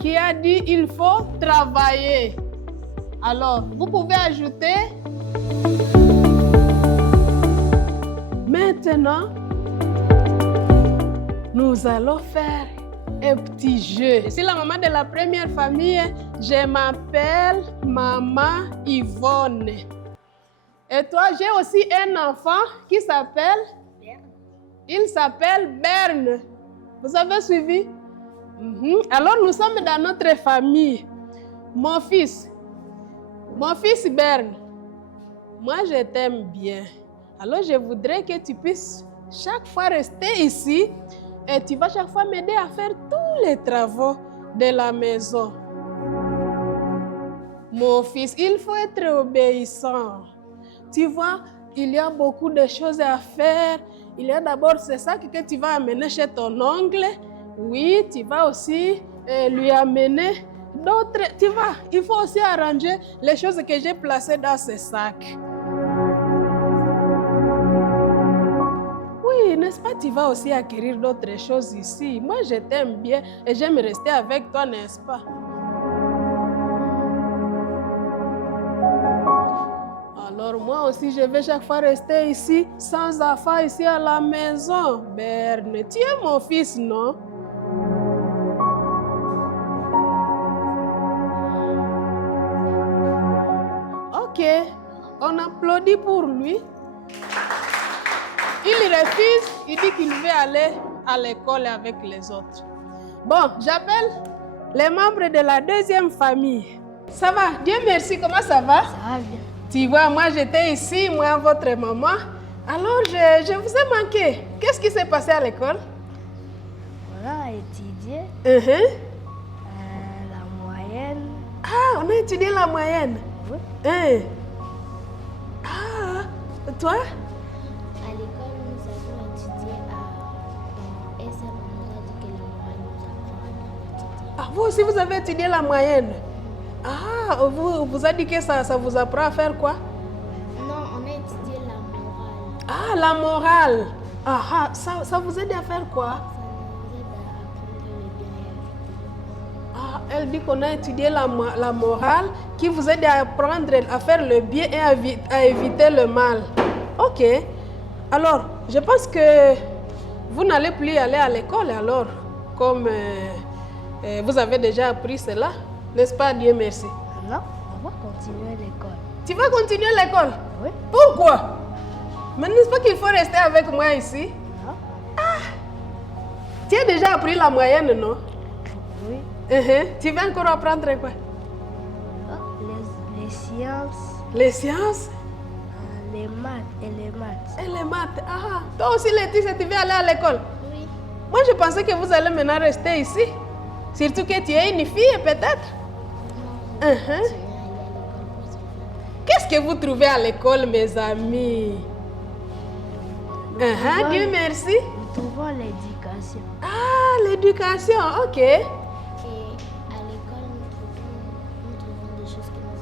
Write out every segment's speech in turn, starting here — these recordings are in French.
qui a dit il faut travailler. Alors, vous pouvez ajouter. Maintenant, nous allons faire un petit jeu. Je suis la maman de la première famille. Je m'appelle Maman Yvonne. Et toi, j'ai aussi un enfant qui s'appelle? Berne. Il s'appelle Berne. Vous avez suivi? Alors, nous sommes dans notre famille. Mon fils Berne, moi je t'aime bien. Alors, je voudrais que tu puisses chaque fois rester ici et tu vas chaque fois m'aider à faire tous les travaux de la maison. Mon fils, il faut être obéissant. Tu vois, il y a beaucoup de choses à faire. Il y a d'abord ce sac que tu vas amener chez ton oncle. Oui, tu vas aussi lui amener d'autres. Tu vois, il faut aussi arranger les choses que j'ai placées dans ce sac. Oui, n'est-ce pas, tu vas aussi acquérir d'autres choses ici. Moi, je t'aime bien et j'aime rester avec toi, n'est-ce pas? Alors moi aussi, je vais chaque fois rester ici, sans affaires ici à la maison. Berne, tu es mon fils, non? Ok, on applaudit pour lui. Il refuse, il dit qu'il veut aller à l'école avec les autres. Bon, j'appelle les membres de la deuxième famille. Ça va? Dieu merci, comment ça va? Ça va bien. Tu vois, moi j'étais ici, moi votre maman. Alors je vous ai manqué. Qu'est-ce qui s'est passé à l'école? On a étudié la moyenne. Ah, on a étudié la moyenne. Oui. Ah, toi? À l'école, nous avons étudié dans SM, on nous a dit que la morale nous apprend à bien étudier. Ah, vous aussi vous avez étudié la moyenne? Ah, vous a dit que ça vous apprend à faire quoi? Non, on a étudié la morale. Ah, la morale. Ah, ça vous aide à faire quoi? Ça nous aide à apprendre le bien et à éviter le mal. Ah, elle dit qu'on a étudié la morale qui vous aide à apprendre à faire le bien et à éviter le mal. Ok. Alors, je pense que vous n'allez plus aller à l'école alors, comme vous avez déjà appris cela. N'est-ce pas, Dieu merci? Non, on va continuer l'école. Tu vas continuer l'école? Oui. Pourquoi? Mais n'est-ce pas qu'il faut rester avec moi ici? Non. Ah! Tu as déjà appris la moyenne, non? Oui. Tu vas encore apprendre quoi? Les sciences. Les sciences? Les maths et les maths. Et les maths. Ah, toi aussi, Laetitia, tu veux aller à l'école? Oui. Moi, je pensais que vous allez maintenant rester ici. Surtout que tu es une fille, peut-être. Qu'est-ce que vous trouvez à l'école, mes amis? Dieu merci. Nous trouvons l'éducation. Ah, l'éducation, ok. Et à l'école, nous trouvons des choses que nous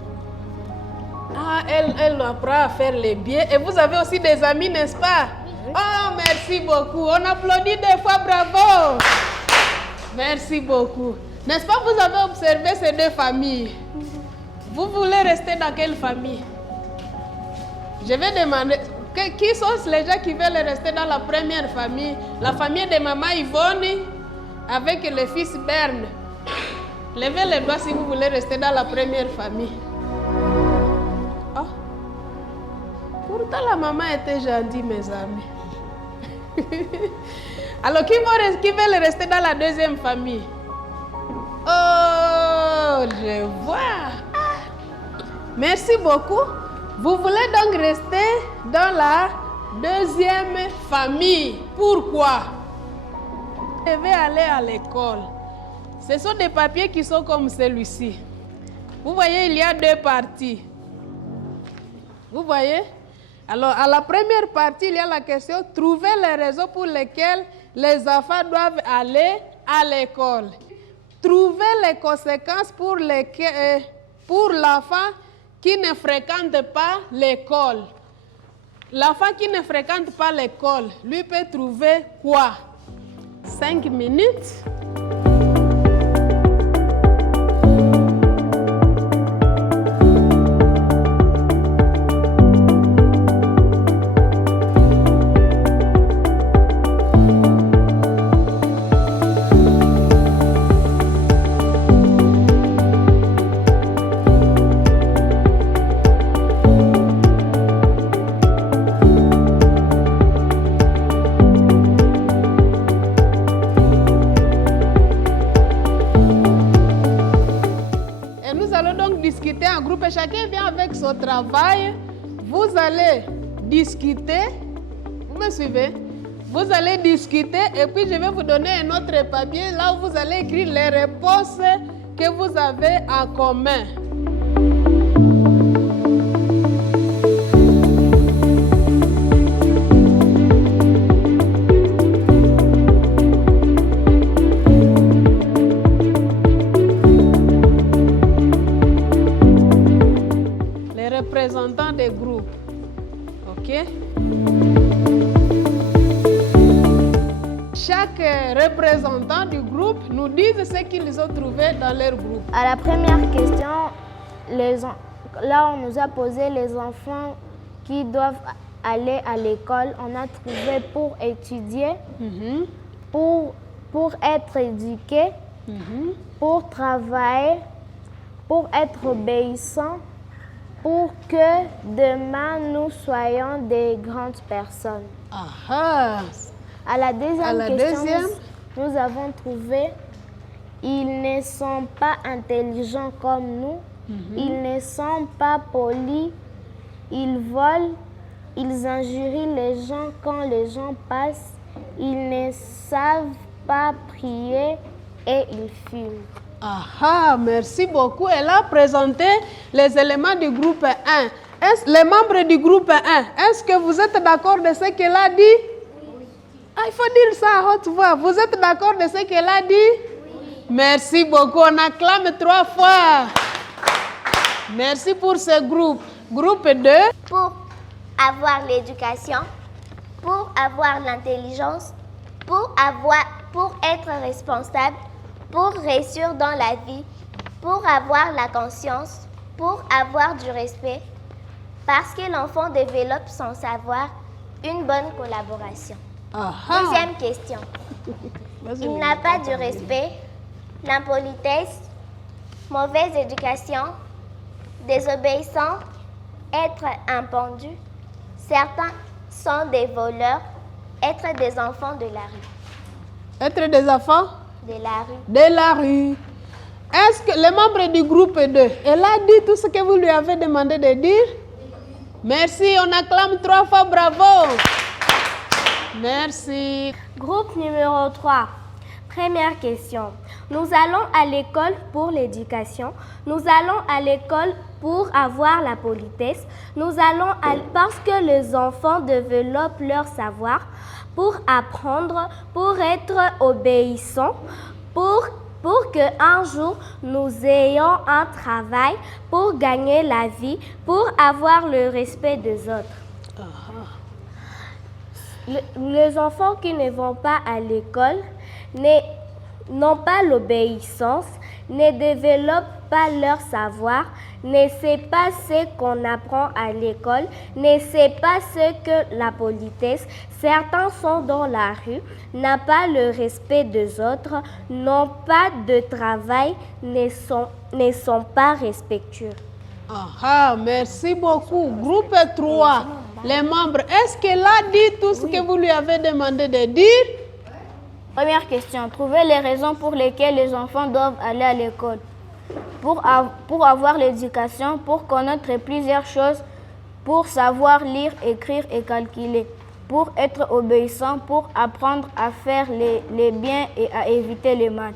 apprend à faire. Ah, elle apprend à faire les biens. Et vous avez aussi des amis, n'est-ce pas? Oui. Oh, merci beaucoup. On applaudit des fois, bravo. Merci beaucoup. N'est-ce pas, vous avez observé ces deux familles? Vous voulez rester dans quelle famille? Je vais demander, qui sont les gens qui veulent rester dans la première famille? La famille de maman Yvonne avec le fils Berne. Levez les doigts si vous voulez rester dans la première famille. Oh. Pourtant, la maman était gentille, mes amis. Alors, qui veulent rester dans la deuxième famille? Oh, je vois. Ah. Merci beaucoup. Vous voulez donc rester dans la deuxième famille. Pourquoi? Je vais aller à l'école. Ce sont des papiers qui sont comme celui-ci. Vous voyez, il y a deux parties. Vous voyez? Alors, à la première partie, il y a la question « Trouver les raisons pour lesquelles les enfants doivent aller à l'école. » Trouver les conséquences pour l'enfant qui ne fréquente pas l'école. L'enfant qui ne fréquente pas l'école, lui peut trouver quoi? 5 minutes. chacun vient avec son travail. Vous allez discuter. Vous me suivez? Vous allez discuter et puis je vais vous donner un autre papier là où vous allez écrire les réponses que vous avez en commun. Les représentants des groupes. OK? Chaque représentant du groupe nous dit ce qu'ils ont trouvé dans leur groupe. À la première question, là on nous a posé les enfants qui doivent aller à l'école. On a trouvé pour étudier, pour être éduqué, pour travailler, pour être obéissant, pour que demain nous soyons des grandes personnes. Ah. À la deuxième question, nous avons trouvé ils ne sont pas intelligents comme nous, ils ne sont pas polis, ils volent, ils injurient les gens quand les gens passent, ils ne savent pas prier et ils fument. Ah, merci beaucoup. Elle a présenté les éléments du groupe 1. Les membres du groupe 1, est-ce que vous êtes d'accord de ce qu'elle a dit? Ah, il faut dire ça à haute voix. Vous êtes d'accord de ce qu'elle a dit? Oui. Merci beaucoup. On acclame 3 fois. Merci pour ce groupe. Groupe 2. Pour avoir l'éducation, pour avoir l'intelligence, pour être responsable, pour réussir dans la vie, pour avoir la conscience, pour avoir du respect, parce que l'enfant développe son savoir, une bonne collaboration. Deuxième question. Il n'a pas du respect, l'impolitesse, mauvaise éducation, désobéissant, être impendu. Certains sont des voleurs, être des enfants de la rue. Être des enfants? De la rue. De la rue. Est-ce que les membres du groupe 2, elle a dit tout ce que vous lui avez demandé de dire? Merci, on acclame 3 fois, bravo. Merci. Groupe numéro 3. Première question. Nous allons à l'école pour l'éducation. Nous allons à l'école pour avoir la politesse. Nous allons parce que les enfants développent leur savoir, pour apprendre, pour être obéissants, pour qu'un jour nous ayons un travail, pour gagner la vie, pour avoir le respect des autres. Les enfants qui ne vont pas à l'école n'ont pas l'obéissance, ne développent pas leur savoir, ne savent pas ce qu'on apprend à l'école, ne savent pas ce que la politesse. Certains sont dans la rue, n'ont pas le respect des autres, n'ont pas de travail, ne sont pas respectueux. Merci beaucoup. Groupe 3, les membres, est-ce qu'elle a dit tout ce que vous lui avez demandé de dire? Première question. Trouvez les raisons pour lesquelles les enfants doivent aller à l'école. Pour avoir l'éducation, pour connaître plusieurs choses, pour savoir lire, écrire et calculer, pour être obéissant, pour apprendre à faire les biens et à éviter les mal,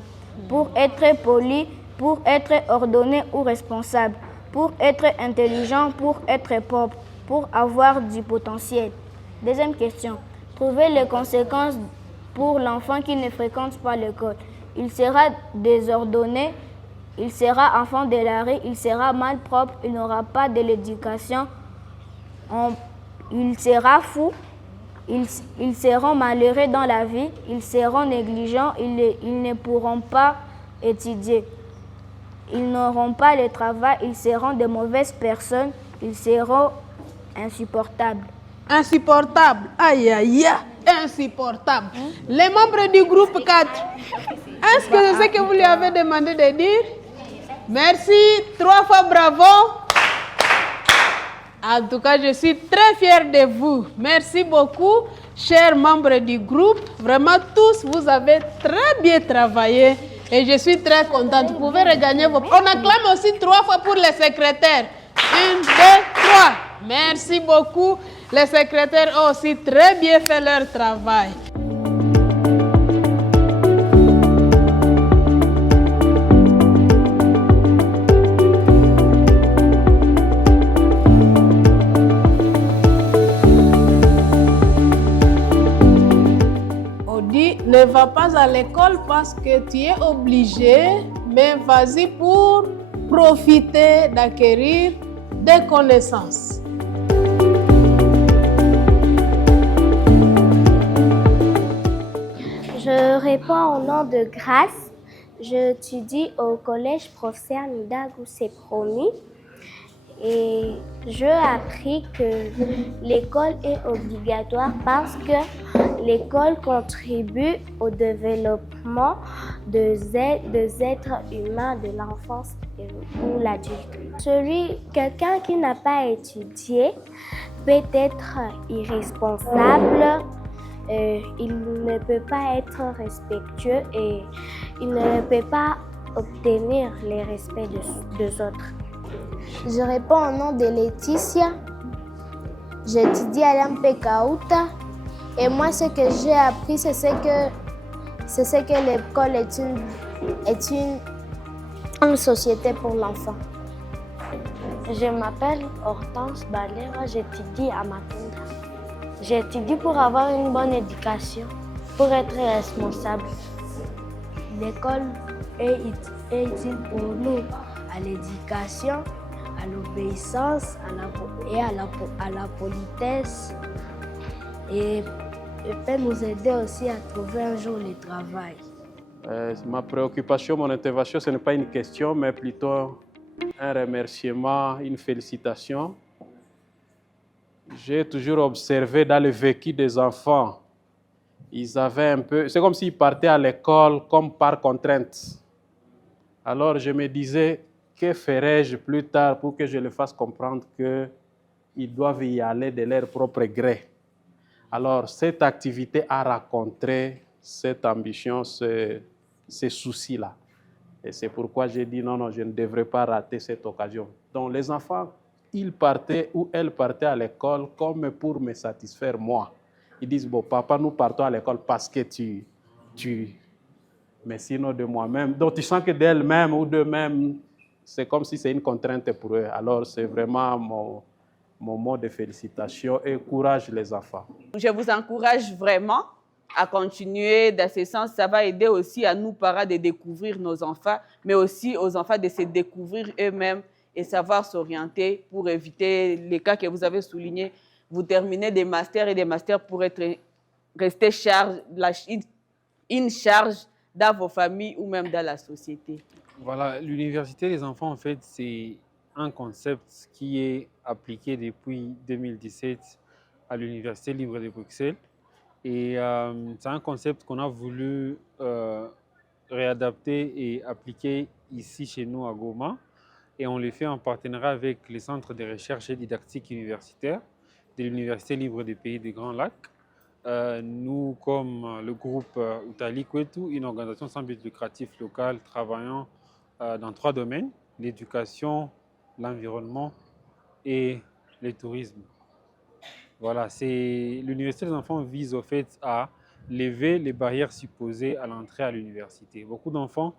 pour être poli, pour être ordonné ou responsable, pour être intelligent, pour être propre, pour avoir du potentiel. Deuxième question. Trouvez les conséquences pour l'enfant qui ne fréquente pas l'école. Il sera désordonné, il sera enfant de la rue, il sera mal propre, il n'aura pas de l'éducation, il sera fou, ils seront malheureux dans la vie, ils seront négligents, ils ne pourront pas étudier. Ils n'auront pas le travail, ils seront de mauvaises personnes, ils seront insupportables. Insupportables, aïe aïe aïe, insupportables. Les membres du groupe 4, est-ce que c'est ce que vous lui avez demandé de dire? Merci, 3 fois bravo. En tout cas, je suis très fière de vous. Merci beaucoup, chers membres du groupe. Vraiment, tous, vous avez très bien travaillé. Et je suis très contente. Vous pouvez regagner vos... On acclame aussi 3 fois pour les secrétaires. 1, 2, 3. Merci beaucoup. Les secrétaires ont aussi très bien fait leur travail. Odi, ne va pas à l'école parce que tu es obligé, mais vas-y pour profiter d'acquérir des connaissances. Je réponds au nom de Grâce. J'étudie au collège professeur Nida Goussé Promis et j'ai appris que l'école est obligatoire parce que l'école contribue au développement des êtres humains de l'enfance ou l'adulte. Quelqu'un qui n'a pas étudié peut être irresponsable. Il ne peut pas être respectueux et il ne peut pas obtenir les respects des autres. Je réponds au nom de Laetitia. J'étudie à l'Ampekauta. Et moi, ce que j'ai appris, c'est que l'école est une société pour l'enfant. Je m'appelle Hortense Balera, j'étudie à Matunda. J'étudie pour avoir une bonne éducation, pour être responsable. L'école est utile pour nous à l'éducation, à l'obéissance et à la politesse. Et peut nous aider aussi à trouver un jour le travail. Ma préoccupation, mon intervention, ce n'est pas une question, mais plutôt un remerciement, une félicitation. J'ai toujours observé dans le vécu des enfants, ils avaient un peu, c'est comme s'ils partaient à l'école comme par contrainte. Alors je me disais, que ferais-je plus tard pour que je les fasse comprendre qu'ils doivent y aller de leur propre gré. Alors cette activité a rencontré cette ambition, ces soucis-là. Et c'est pourquoi j'ai dit non, je ne devrais pas rater cette occasion. Donc les enfants, ils partaient ou elles partaient à l'école comme pour me satisfaire moi. Ils disent, bon, papa, nous partons à l'école parce que tu... Mais sinon de moi-même. Donc tu sens que d'elles-mêmes ou d'eux-mêmes, c'est comme si c'est une contrainte pour eux. Alors c'est vraiment mon mot de félicitations et courage les enfants. Je vous encourage vraiment à continuer dans ce sens. Ça va aider aussi à nous parents de découvrir nos enfants, mais aussi aux enfants de se découvrir eux-mêmes et savoir s'orienter pour éviter les cas que vous avez soulignés. Vous terminez des masters et des masters pour rester une charge dans vos familles ou même dans la société. Voilà, l'université des enfants, en fait, c'est un concept qui est appliqué depuis 2017 à l'Université libre de Bruxelles. Et c'est un concept qu'on a voulu réadapter et appliquer ici chez nous à Goma. Et on le fait en partenariat avec les centres de recherche et didactique universitaire de l'Université libre des Pays des Grands Lacs. Nous, comme le groupe Utali Kwetu, une organisation sans but lucratif local travaillant dans 3 domaines, l'éducation, l'environnement et le tourisme. Voilà, l'Université des enfants vise au fait à lever les barrières supposées à l'entrée à l'université. Beaucoup d'enfants,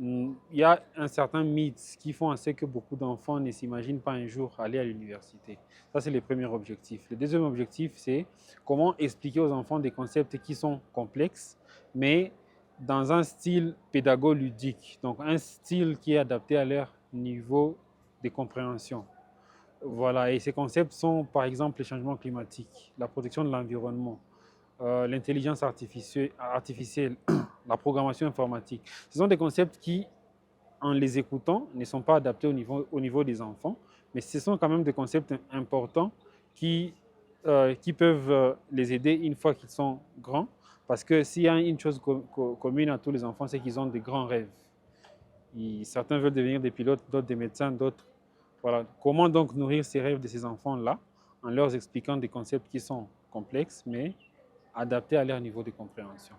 il y a un certain mythe qui font en sorte que beaucoup d'enfants ne s'imaginent pas un jour aller à l'université. Ça, c'est le premier objectif. Le deuxième objectif, c'est comment expliquer aux enfants des concepts qui sont complexes, mais dans un style pédago-ludique, donc un style qui est adapté à leur niveau de compréhension. Voilà, et ces concepts sont par exemple le changement climatique, la protection de l'environnement, l'intelligence artificielle, la programmation informatique. Ce sont des concepts qui, en les écoutant, ne sont pas adaptés au niveau des enfants, mais ce sont quand même des concepts importants qui peuvent les aider une fois qu'ils sont grands. Parce que s'il y a une chose commune à tous les enfants, c'est qu'ils ont des grands rêves. Certains veulent devenir des pilotes, d'autres des médecins, d'autres. Voilà. Comment donc nourrir ces rêves de ces enfants-là en leur expliquant des concepts qui sont complexes, mais adaptés à leur niveau de compréhension.